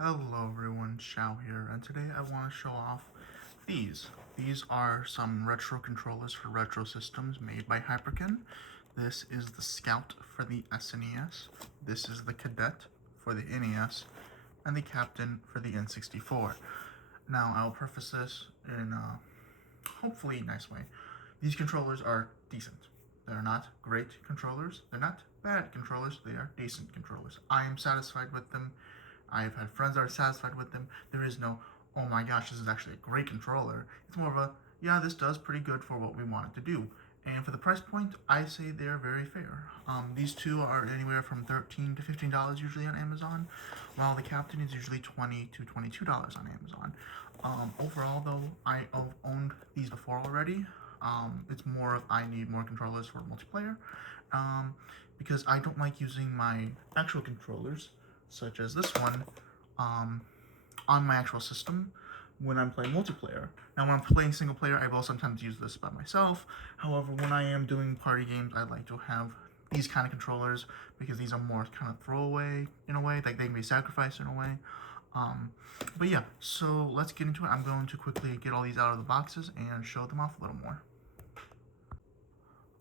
Hello everyone, Xiao here, and today I want to show off these. These are some retro controllers for retro systems made by Hyperkin. This is the Scout for the SNES, this is the Cadet for the NES, and the Captain for the N64. Now, I'll preface this in a hopefully nice way. These controllers are decent. They're not great controllers, they're not bad controllers, they are decent controllers. I am satisfied with them. I've had friends that are satisfied with them. There is no, oh my gosh, this is actually a great controller. It's more of a, yeah, this does pretty good for what we want it to do. And for the price point, I say they're very fair. These two are anywhere from $13 to $15 usually on Amazon, while the Captain is usually $20 to $22 on Amazon. Overall, though, I have owned these before already. It's more of I need more controllers for multiplayer, because I don't like using my actual controllers, such as this one, on my actual system when I'm playing multiplayer. Now, when I'm playing single player, I will sometimes use this by myself. However, when I am doing party games, I like to have these kind of controllers because these are more kind of throwaway in a way, like they can be sacrificed in a way. But yeah, so let's get into it. I'm going to quickly get all these out of the boxes and show them off a little more.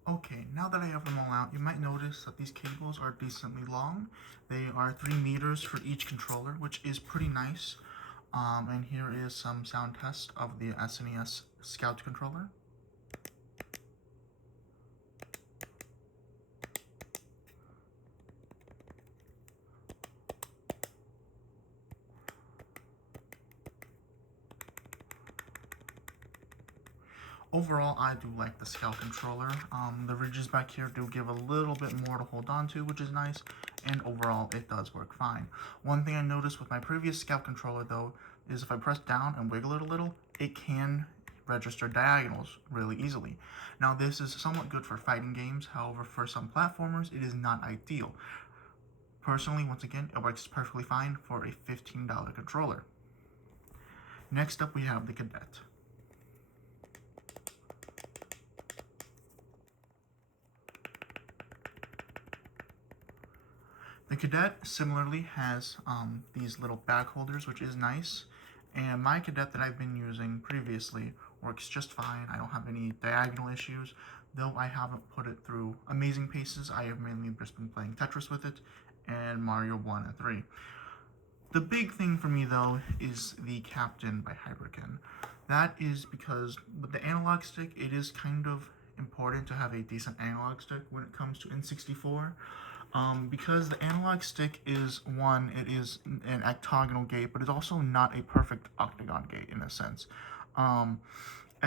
Okay, now that I have them all out, you might notice that these cables are decently long. They are 3 meters for each controller, which is pretty nice. And here is some sound test of the SNES Scout controller. Overall, I do like the Scout controller. The ridges back here do give a little bit more to hold on to, which is nice, and overall, it does work fine. One thing I noticed with my previous Scout controller, though, is if I press down and wiggle it a little, it can register diagonals really easily. Now, this is somewhat good for fighting games, however, for some platformers, it is not ideal. Personally, once again, it works perfectly fine for a $15 controller. Next up, we have the Cadet. The Cadet similarly has these little bag holders, which is nice, and my Cadet that I've been using previously works just fine. I don't have any diagonal issues, though I haven't put it through amazing paces. I have mainly just been playing Tetris with it and Mario 1 and 3. The big thing for me, though, is the Captain by Hyperkin. That is because with the analog stick, it is kind of important to have a decent analog stick when it comes to N64. Because the analog stick is one, it is an octagonal gate, but it's also not a perfect octagon gate in a sense. And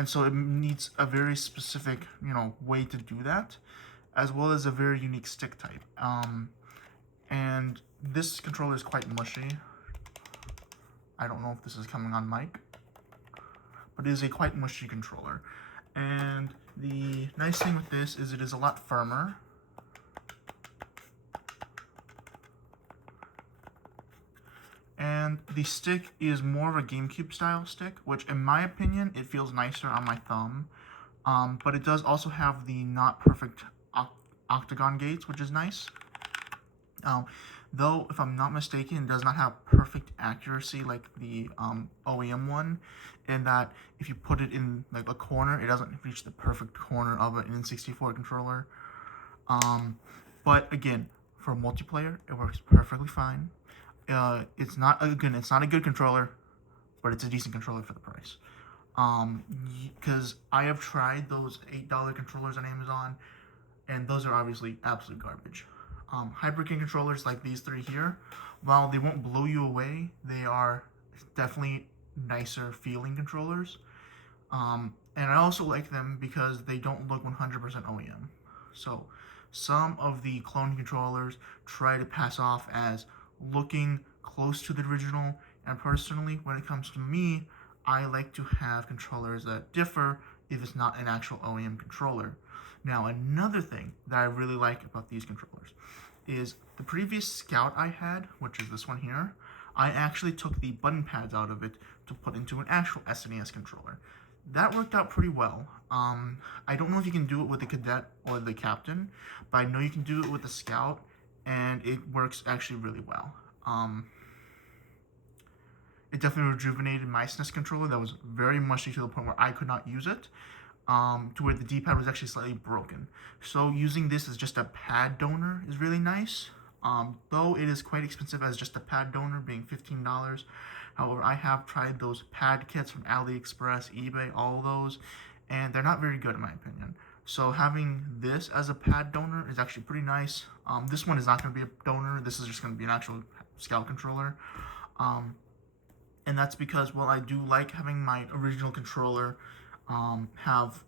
so it needs a very specific, way to do that, as well as a very unique stick type. And this controller is quite mushy. I don't know if this is coming on mic, but it is a quite mushy controller. And the nice thing with this is it is a lot firmer. And the stick is more of a GameCube style stick, which in my opinion, it feels nicer on my thumb. But it does also have the not perfect octagon gates, which is nice. Though, if I'm not mistaken, it does not have perfect accuracy like the OEM one, in that if you put it in like a corner, it doesn't reach the perfect corner of an N64 controller. But again, for multiplayer, it works perfectly fine. It's not a good controller, but it's a decent controller for the price. Because I have tried those $8 controllers on Amazon, and those are obviously absolute garbage. Hyperkin controllers like these 3 here, while they won't blow you away, they are definitely nicer feeling controllers. And I also like them because they don't look 100% OEM. So some of the clone controllers try to pass off as looking close to the original, and personally, when it comes to me, I like to have controllers that differ if it's not an actual OEM controller. Now, another thing that I really like about these controllers is the previous Scout I had, which is this one here, I actually took the button pads out of it to put into an actual SNES controller. That worked out pretty well. I don't know if you can do it with the Cadet or the Captain, but I know you can do it with the Scout, and it works actually really well. it definitely rejuvenated my SNES controller that was very mushy to the point where I could not use it, to where the D-pad was actually slightly broken. So using this as just a pad donor is really nice, though it is quite expensive as just a pad donor, being $15. However, I have tried those pad kits from AliExpress, eBay, all of those, and they're not very good in my opinion. So having this as a pad donor is actually pretty nice. This one is not going to be a donor. This is just going to be an actual Scout controller. And that's because, well, I do like having my original controller have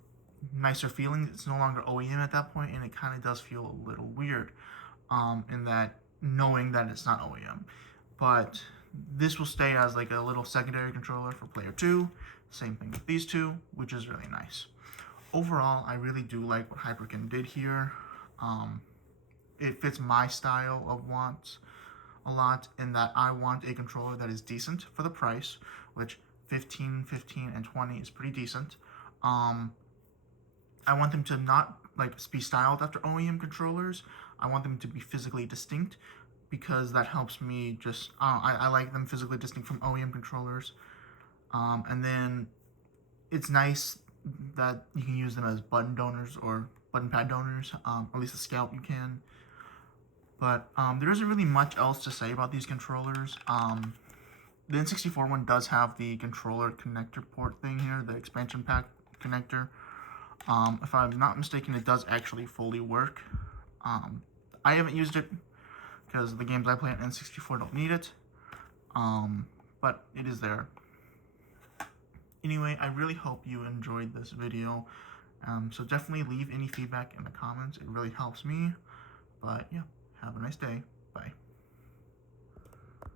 nicer feelings. It's no longer OEM at that point, and it kind of does feel a little weird in that knowing that it's not OEM. But this will stay as like a little secondary controller for player 2. Same thing with these two, which is really nice. Overall, I really do like what Hyperkin did here. It fits my style of wants a lot, in that I want a controller that is decent for the price, which 15, and 20 is pretty decent. I want them to not like be styled after OEM controllers. I want them to be physically distinct, because that helps me just, I like them physically distinct from OEM controllers. And then it's nice that you can use them as button donors or button pad donors, at least the Scout you can. But there isn't really much else to say about these controllers. The N64 one does have the controller connector port thing here, the expansion pack connector. If I'm not mistaken, it does actually fully work. I haven't used it because the games I play on N64 don't need it, but it is there. Anyway, I really hope you enjoyed this video, so definitely leave any feedback in the comments. It really helps me, but yeah, have a nice day.